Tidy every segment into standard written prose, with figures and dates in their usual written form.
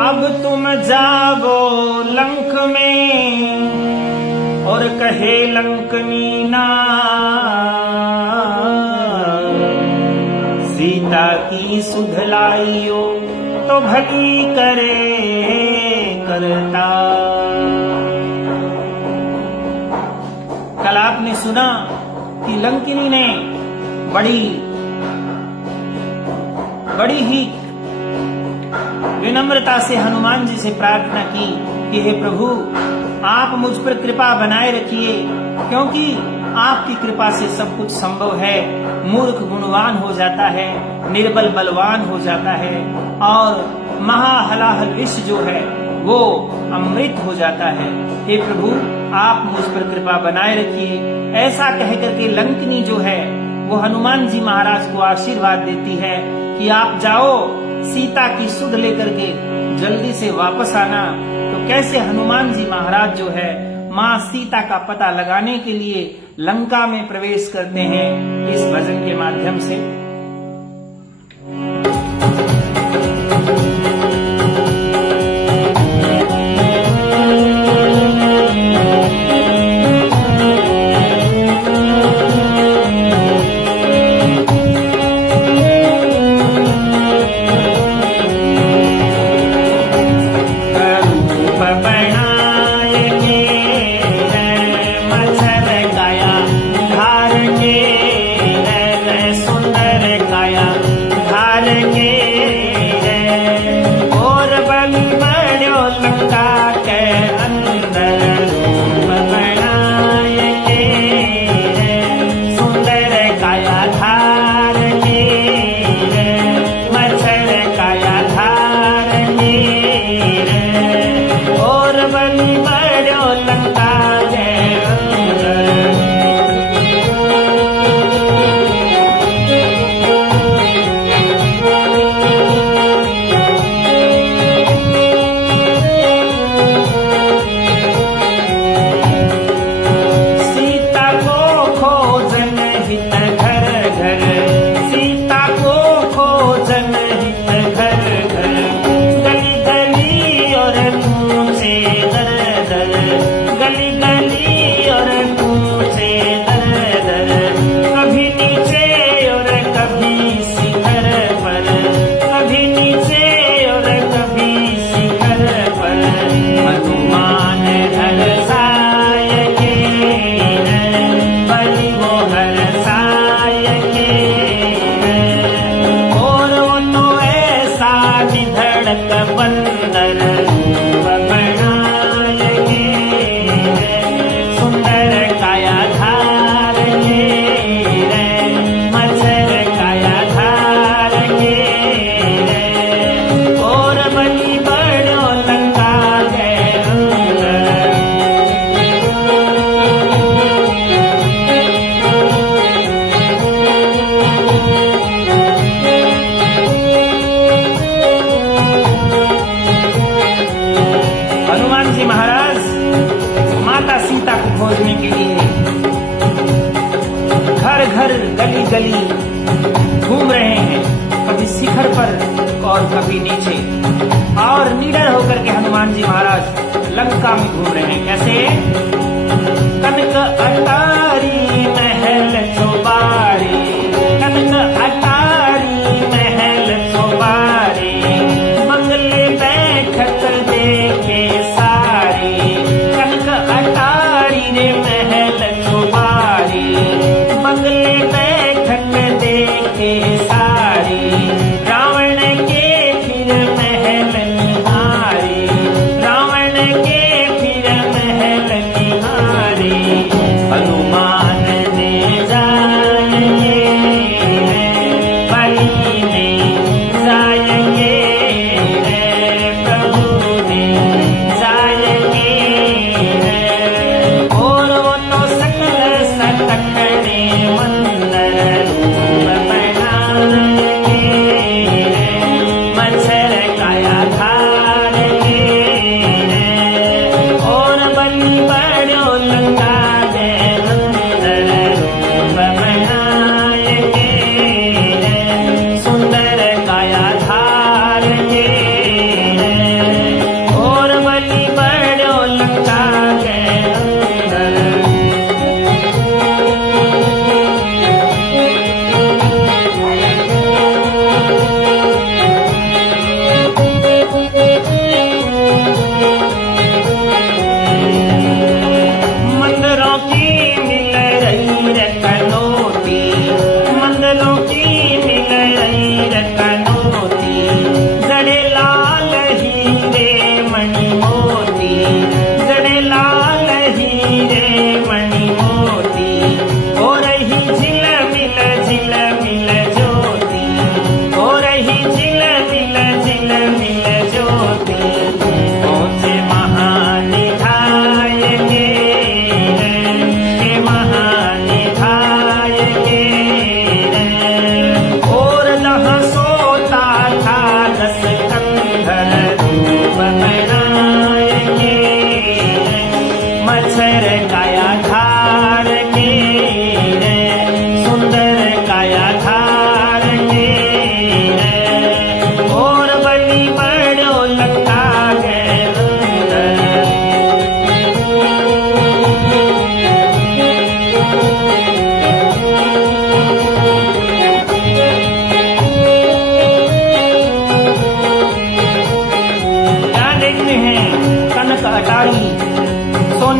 अब तुम जावो लंक में और कहे लंकनी ना सीता की सुध लाइयो तो भली करे करता। कल आपने सुना कि लंकिनी ने बड़ी ही विनम्रता से हनुमान जी से प्रार्थना की कि हे प्रभु आप मुझ पर कृपा बनाए रखिए, क्योंकि आपकी कृपा से सब कुछ संभव है। मूर्ख गुणवान हो जाता है, निर्बल बलवान हो जाता है और महाहलाहल विष जो है वो अमृत हो जाता है। हे प्रभु आप मुझ पर कृपा बनाए रखिए। ऐसा कह करके लंकिनी जो है वो हनुमान जी महाराज को आशीर्वाद देती है कि आप जाओ सीता की सुध लेकर के जल्दी से वापस आना। तो कैसे हनुमान जी महाराज जो है माँ सीता का पता लगाने के लिए लंका में प्रवेश करते हैं इस भजन के माध्यम से। खोजने के लिए घर घर गली गली घूम रहे हैं, कभी शिखर पर और कभी नीचे, और निडर होकर के हनुमान जी महाराज लंका में घूम रहे हैं। कैसे? कनक अटारी महल चौबारी, कनक अटारी महल चौबारी, बंगले बैठक देखे सारी, कनक अटारी रे महल चौबारी, बंगले बैठक देखे सारी, रावण के फिर महल निहारी, रावण के फिर महल निहारी, हनुमान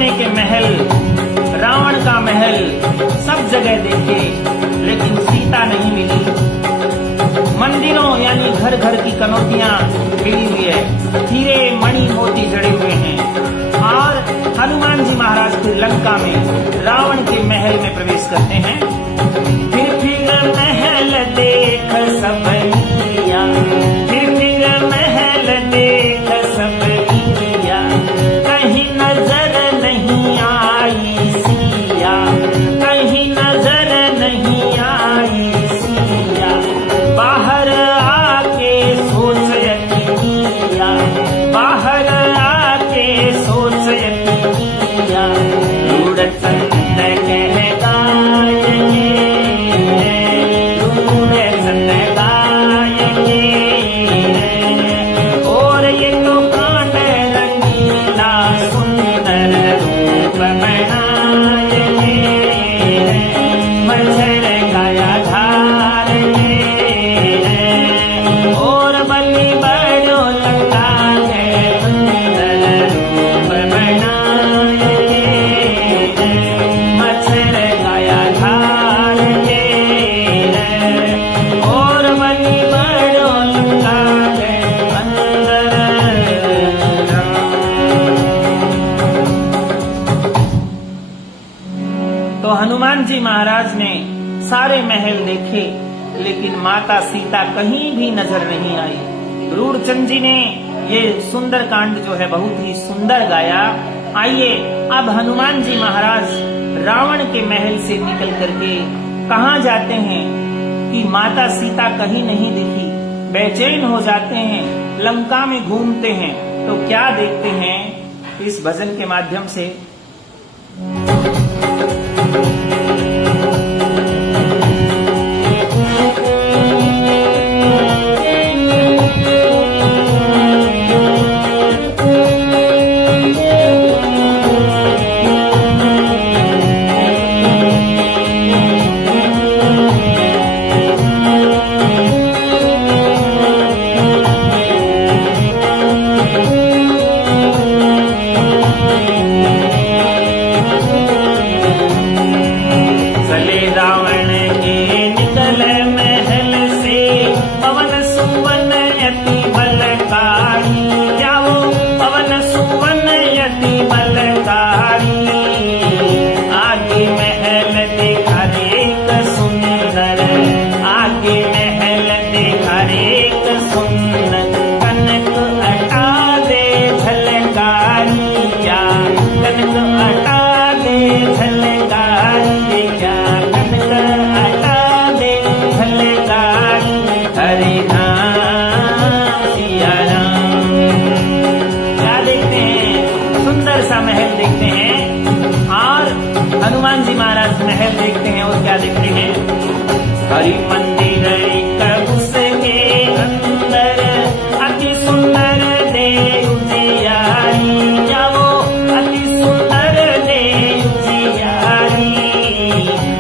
सोने के महल, रावण का महल सब जगह देखे, लेकिन सीता नहीं मिली। मंदिरों यानी घर घर की कनौतियां खिली हुई है, हीरे मणि मोती जड़े हुए हैं। और हनुमान जी महाराज फिर लंका में रावण के महल में प्रवेश करते हैं। फिर महल देख सब लिया, फिर महल देख सब लिया, कहीं नजर नहीं आई सिया, कहीं नजर नहीं आई सिया। बाहर आके सोच यकीनिया, बाहर आके सोच यकीनिया। रूढ़चंद कह गायेंगे, रूढ़चंद गायेंगे, और ये तो कांड रंगीला सुंदर रूप बनाएंगे। मच्छर गाया धारेंगे, और बलि बड़ो लंका है सुंदर रूप बनाएंगे। मच्छर गाया धारेंगे, और बलि बड़ो लंका है अंदर। तो हनुमान जी महाराज ने सारे महल देखे, लेकिन माता सीता कहीं भी नजर नहीं आई। रूढ़चंद जी ने ये सुंदर कांड जो है बहुत ही सुंदर गाया। आइए अब हनुमान जी महाराज रावण के महल से निकल करके कहाँ जाते हैं कि माता सीता कहीं नहीं दिखी, बेचैन हो जाते हैं, लंका में घूमते हैं। तो क्या देखते हैं इस भजन के माध्यम से। हनुमान जी महाराज महल देखते हैं और क्या देखते हैं। हरि मंदिर एक उसके अंदर अति सुंदर दे उजियारी, जाओ अति सुंदर दे उजियारी।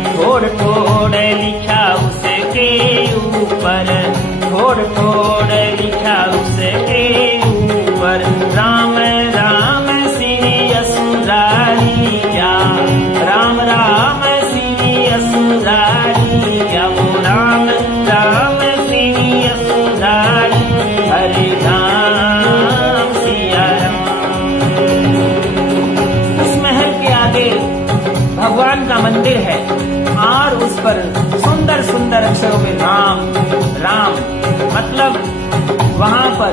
थोड़ थोड़ लिखा उसके ऊपर, थोड़ थोड़ लिखा उसके ऊपर, राम राम श्री असुरारी क्या, राम राम श्री असुरारी क्या, वो राम राम श्री असुरारी, हरे राम सिया राम। इस महल के आगे भगवान का मंदिर है और उस पर सुंदर सुंदर अक्षरों में राम राम, मतलब वहाँ पर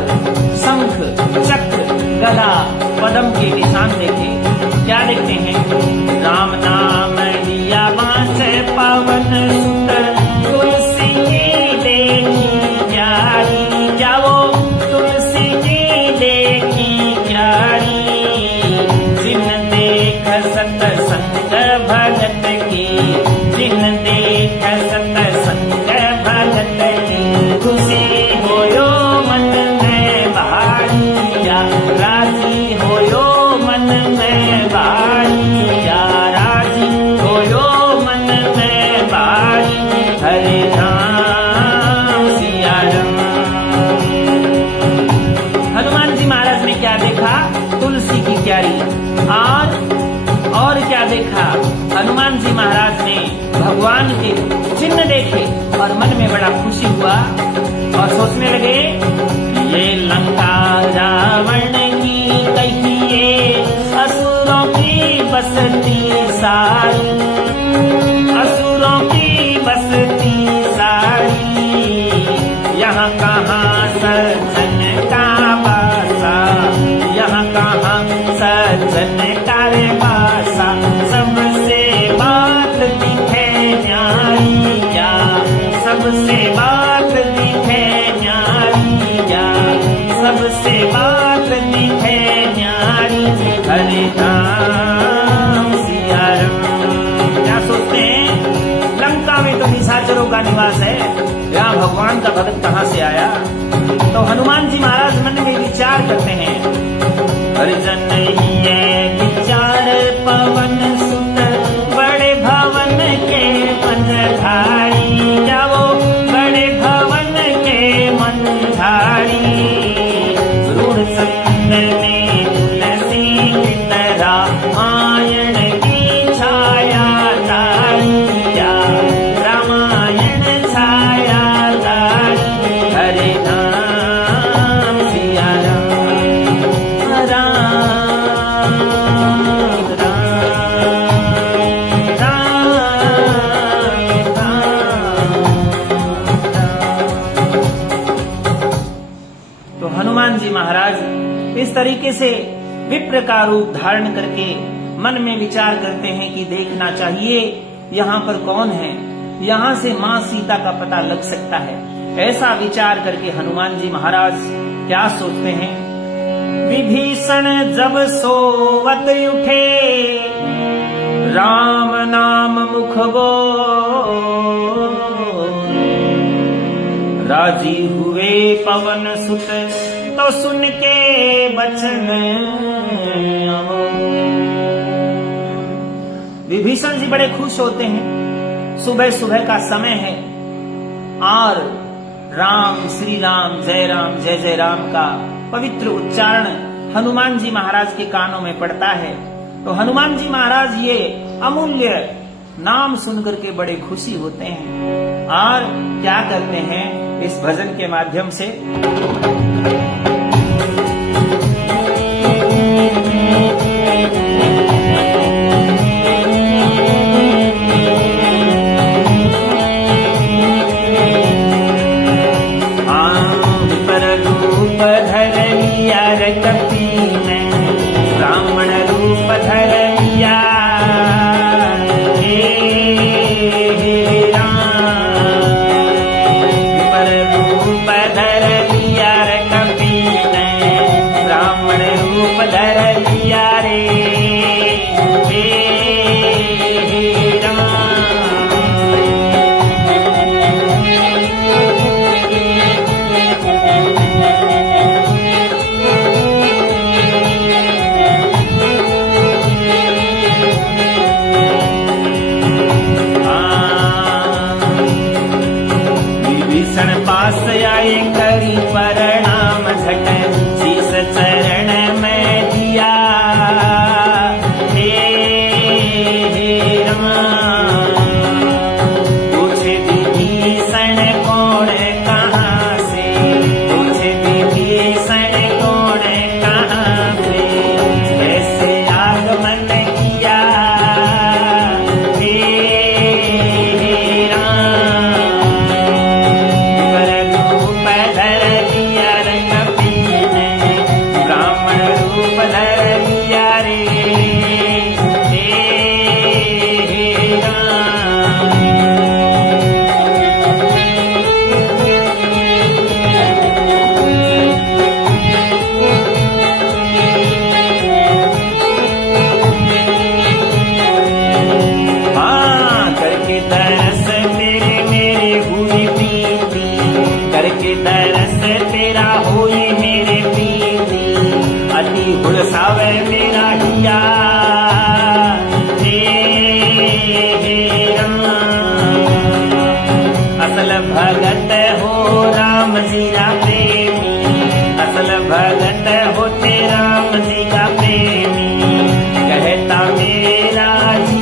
शंख चक्र गदा पद्म के निशान देखे। क्या देखते हैं, राम नाम लिया बाँचे पावन सुत, तुलसी की देखी प्यारी, जाओ तुलसी की देखी प्यारी। जिन देख सतसंग भगत की, जिन देख सतसंग भगत की, खुशी होयो मन में बाड़िया, राजी होयो मन में बाड़िया, राजी देखा, हनुमान जी महाराज ने भगवान के चिन्ह देखे और मन में बड़ा खुशी हुआ और सोचने लगे, ये लंका रावण की कहिए असुरों की बसती सारी, असुरों की बसती सारी, यहाँ कहाँ सज्जन का वासा, यहाँ कहाँ सज्जन का वासा, सबसे बात दिखे न्यारी या, सबसे बात दिखे न्यारी या, सबसे बात दिखे न्यारी, हरे राम सिया राम। क्या सोचते हैं, लंका में तो निशाचरों का निवास है, यहाँ भगवान का भक्त कहाँ से आया? तो हनुमान जी महाराज मन में विचार करते हैं, हरिजन ये विचार पवन सुत बड़े भवन के मनधारी, जाओ बड़े भवन के मनधारी, रूढ़ संग में तुलसी की तरह आयन की छाया तारी, या रामायण छाया तारी, हरे राम सिया राम, राम तो हनुमान जी महाराज इस तरीके से विप्र का रूप धारण करके मन में विचार करते हैं कि देखना चाहिए यहाँ पर कौन है, यहाँ से माँ सीता का पता लग सकता है। ऐसा विचार करके हनुमान जी महाराज क्या सोचते हैं, विभीषण जब सोवत उठे राम नाम मुख बोल, राजी हुए पवन सुत तो सुन के बचन विभीषण जी बड़े खुश होते हैं। सुबह सुबह का समय है और राम श्री राम जय जय राम का पवित्र उच्चारण हनुमान जी महाराज के कानों में पड़ता है। तो हनुमान जी महाराज ये अमूल्य नाम सुनकर के बड़े खुशी होते हैं और क्या करते हैं इस भजन के माध्यम से, ब्राह्मण रूप धर लिया, रूप धर लिया रे कपी ने, ब्राह्मण रूप धर लिया रे पास आए करी प्रणाम झट, शीस चरण में दिया, हे राम पूछे विभीषण कौन कहाँ से, पूछे विभीषण कौन कहाँ से, कैसे आगमन किया, दरस तेरा होई मेरे पीती, अति हुलसावे मेरा हिया, हे राम असल भगत हो राम जी का प्रेमी, असल भगत हो तेरा राम जी का प्रेमी, कहता मेरा जी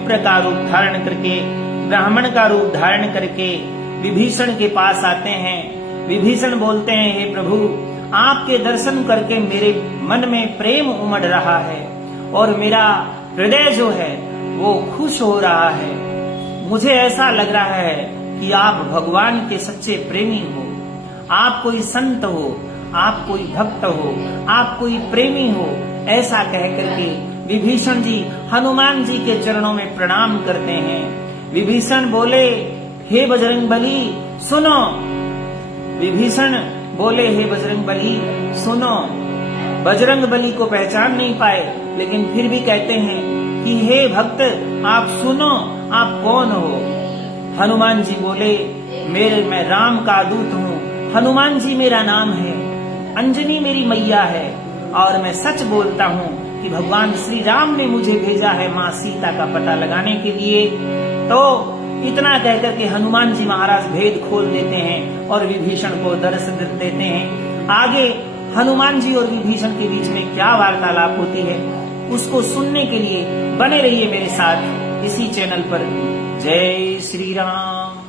विप्र का रूप धारण करके, ब्राह्मण का रूप धारण करके विभीषण के पास आते हैं। विभीषण बोलते हैं, हे प्रभु, आपके दर्शन करके मेरे मन में प्रेम उमड़ रहा है और मेरा हृदय जो है वो खुश हो रहा है। मुझे ऐसा लग रहा है कि आप भगवान के सच्चे प्रेमी हो, आप कोई संत हो, आप कोई भक्त हो, आप कोई प्रेमी हो। ऐसा कह करके विभीषण जी हनुमान जी के चरणों में प्रणाम करते हैं। विभीषण बोले, हे बजरंगबली सुनो। विभीषण बोले, हे बजरंगबली सुनो। बजरंगबली को पहचान नहीं पाए, लेकिन फिर भी कहते हैं कि हे भक्त आप सुनो, आप कौन हो। हनुमान जी बोले, मैं राम का दूत हूँ, हनुमान जी मेरा नाम है, अंजनी मेरी मैया है और मैं सच बोलता हूँ कि भगवान श्री राम ने मुझे भेजा है माँ सीता का पता लगाने के लिए। तो इतना कहकर के हनुमान जी महाराज भेद खोल देते हैं और विभीषण को दर्शन देते हैं। आगे हनुमान जी और विभीषण के बीच में क्या वार्तालाप होती है उसको सुनने के लिए बने रहिए मेरे साथ इसी चैनल पर। जय श्री राम।